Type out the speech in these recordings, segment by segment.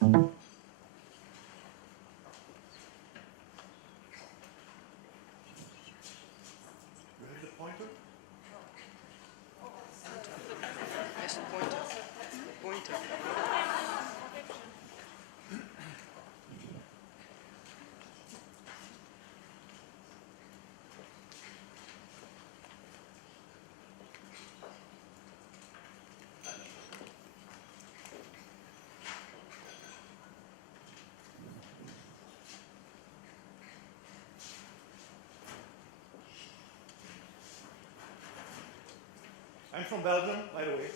Where's the pointer? Yes, the pointer. Pointer. I'm from Belgium, by the way.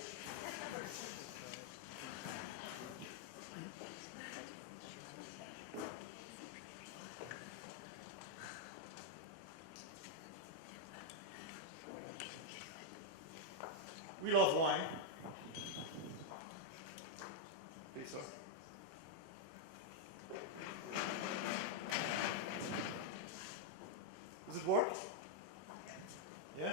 We love wine. Please, sir. Does it work? Yeah?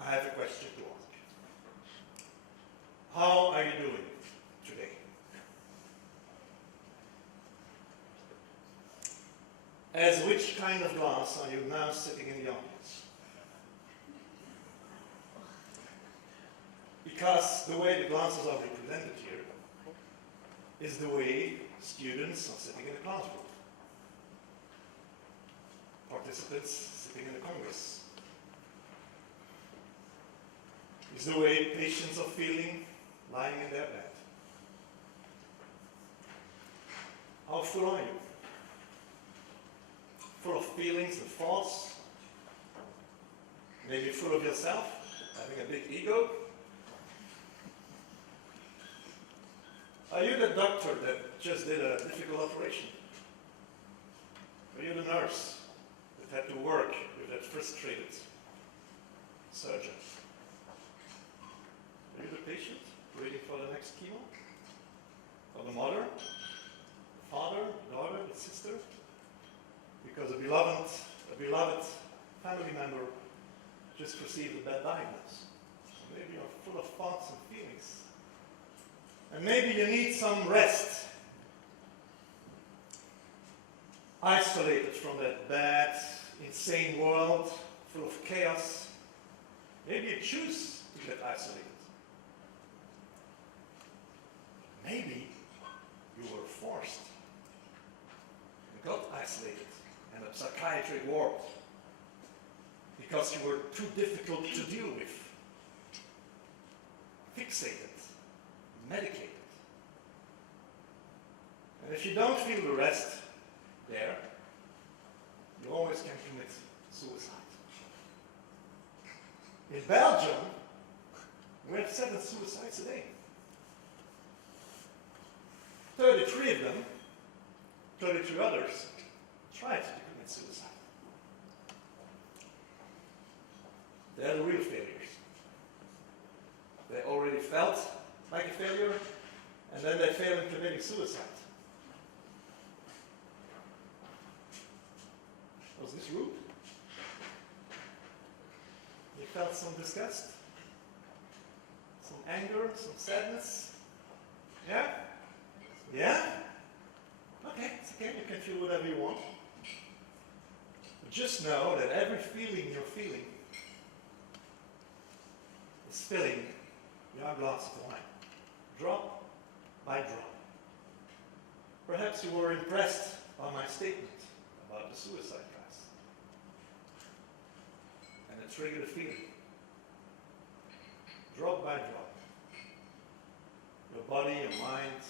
I have a question to ask. How are you doing today? As which kind of glass are you now sitting in the audience? Because the way the glasses are represented here is the way students are sitting in the classroom. Participants sitting in the Congress. Is the way patients are feeling lying in their bed. How full are you? Full of feelings and thoughts? Maybe full of yourself, having a big ego? Are you the doctor that just did a difficult operation? Are you the nurse that had to work with that frustrated surgeon? Are you the patient waiting for the next chemo? Or the mother, the father, the daughter, the sister? Because a a beloved family member just received a bad diagnosis. Maybe you're full of thoughts and feelings. And maybe you need some rest. Isolated from that bad, insane world, full of chaos. Maybe you choose to get isolated. Maybe you were forced. You got isolated in a psychiatric ward because you were too difficult to deal with. Fixated, medicated. And if you don't feel the rest there, you always can commit suicide. In Belgium, we have 7 suicides a day. 33 of them, 33 others, tried to commit suicide. They're the real failures. They already felt like a failure, and then they fail in committing suicide. Was this rude? You felt some disgust? Some anger? Some sadness? Yeah? Yeah? Okay, it's okay, you can feel whatever you want. But just know that every feeling you're feeling is filling your glass of wine, drop by drop. Perhaps you were impressed by my statement about the suicide class. And it triggered a feeling. Drop by drop. Your body, your mind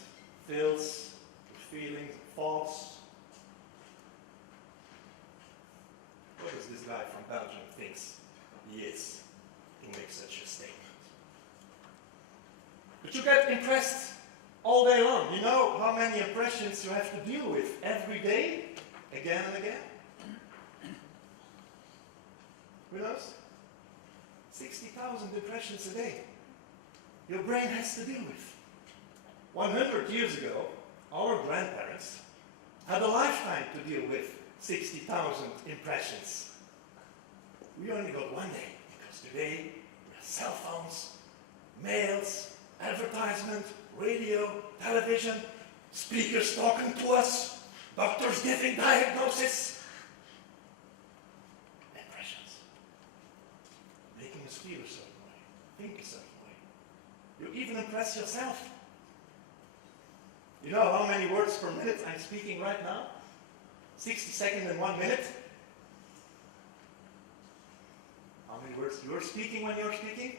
fills with feelings, thoughts. What does this guy from Belgium thinks he is to make such a statement? But you get impressed all day long. You know how many impressions you have to deal with every day, again and again? Who knows? 60,000 impressions a day. Your brain has to deal with. 100 years ago, our grandparents had a lifetime to deal with 60,000 impressions. We only got one day, because today we have cell phones, mails, advertisement, radio, television, speakers talking to us, doctors giving diagnosis. Impressions. Making us feel a certain way, think a certain way. You even impress yourself. You know how many words per minute I'm speaking right now? 60 seconds in 1 minute. How many words you're speaking when you're speaking?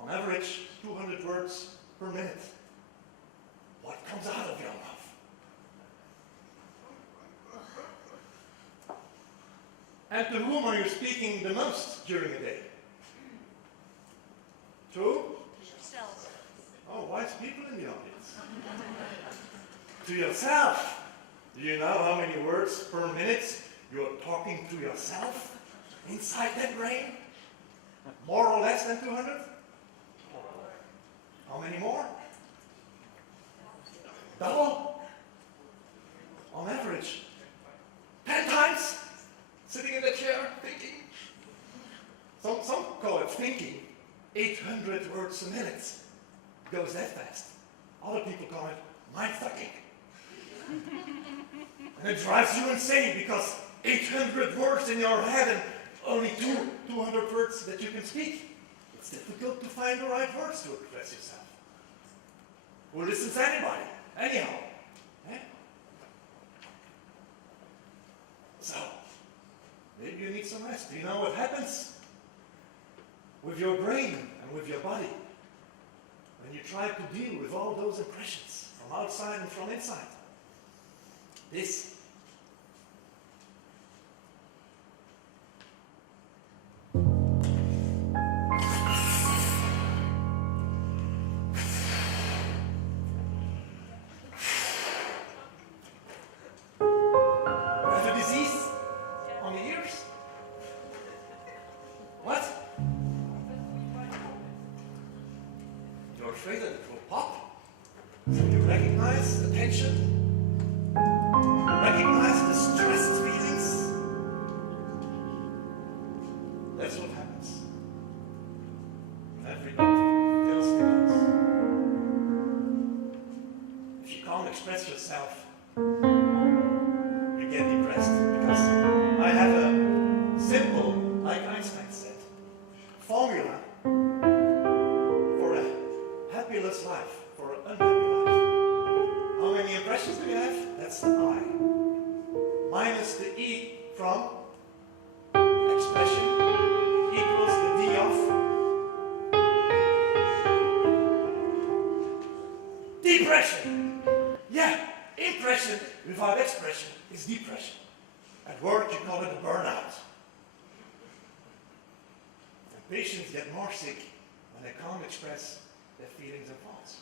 On average, 200 words per minute. What comes out of your mouth? And to whom are you speaking the most during the day? To? Yourself. Oh, wise people in the audience. To yourself. Do you know how many words per minute you're talking to yourself inside that brain? More or less than 200? How many more? Double? On average. 10 times? Sitting in the chair, thinking. Some call it thinking. 800 words a minute. It goes that fast. Other people call it mind-fucking. And it drives you insane because 800 words in your head and only 200 words that you can speak. It's difficult to find the right words to express yourself. Who listens to anybody? Anyhow. Eh? So, maybe you need some rest. Do you know what happens with your brain and with your body when you try to deal with all those impressions from outside and from inside? This. Afraid that it will pop. So you recognize the tension, recognize the express yourself, you get depressed. Because I have a simple, like Einstein said, formula for a happyless life, for an unhappy life. How many impressions do you have? That's the I. Minus the E from expression equals the D of depression. Yeah, impression without expression is depression. At work you call it a burnout. And patients get more sick when they can't express their feelings and thoughts.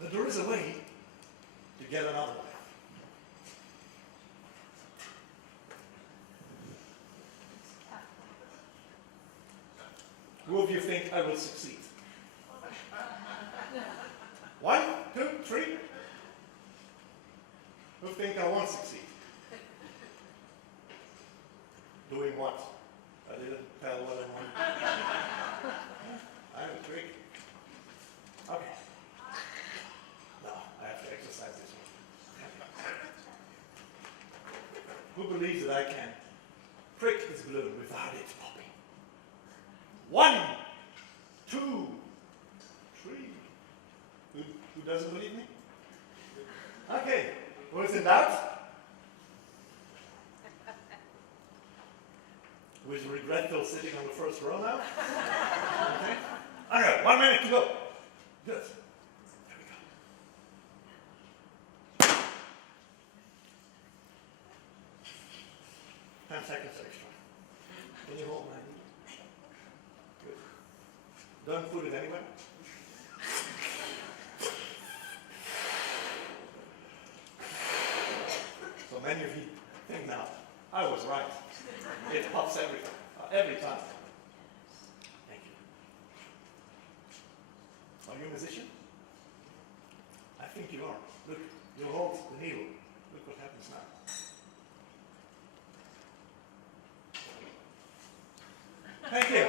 But there is a way to get another life. Who of you think I will succeed? 1, 2, 3. Who think I won't succeed? Doing what? I didn't tell what I want. I'm a trick. Okay. No, I have to exercise this one. Who believes that I can prick this balloon without it popping? 1, 2, 3. Who doesn't believe me? Okay. Who is in doubt? Who is regretful sitting on the first row now? Okay. All right, 1 minute to go. Good. There we go. 10 seconds extra. Can you hold my hand? Good. Don't put it anywhere. So many of you think now, I was right. It pops every time. Thank you. Are you a musician? I think you are. Look, you hold the needle. Look what happens now. Thank you.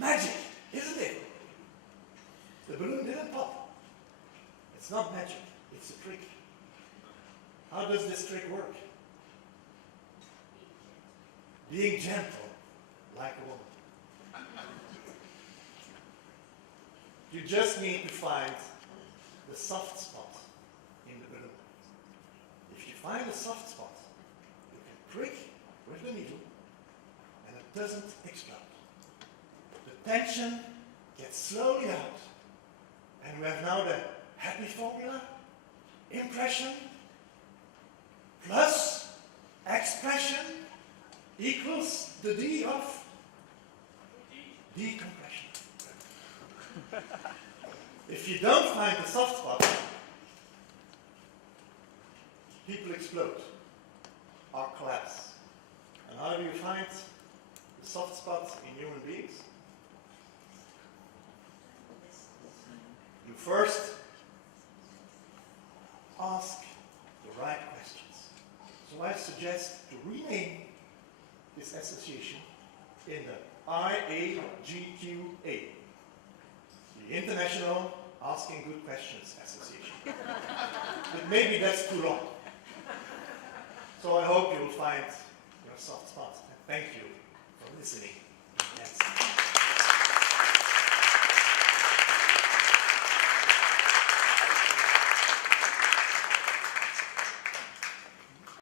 Magic, isn't it? The balloon didn't pop. It's not magic, it's a trick. How does this trick work? Being gentle, like a woman. You just need to find the soft spot in the balloon. If you find a soft spot, you can prick with the needle and it doesn't explode. The tension gets slowly out. And we have now the happy formula, impression plus expression equals the D of decompression. If you don't find the soft spot, people explode or collapse. And how do you find the soft spot in human beings? You first ask the right questions. So I suggest to rename this association in the IAGQA, the International Asking Good Questions Association. But maybe that's too long. So I hope you will find your soft spot. And thank you for listening. Thanks.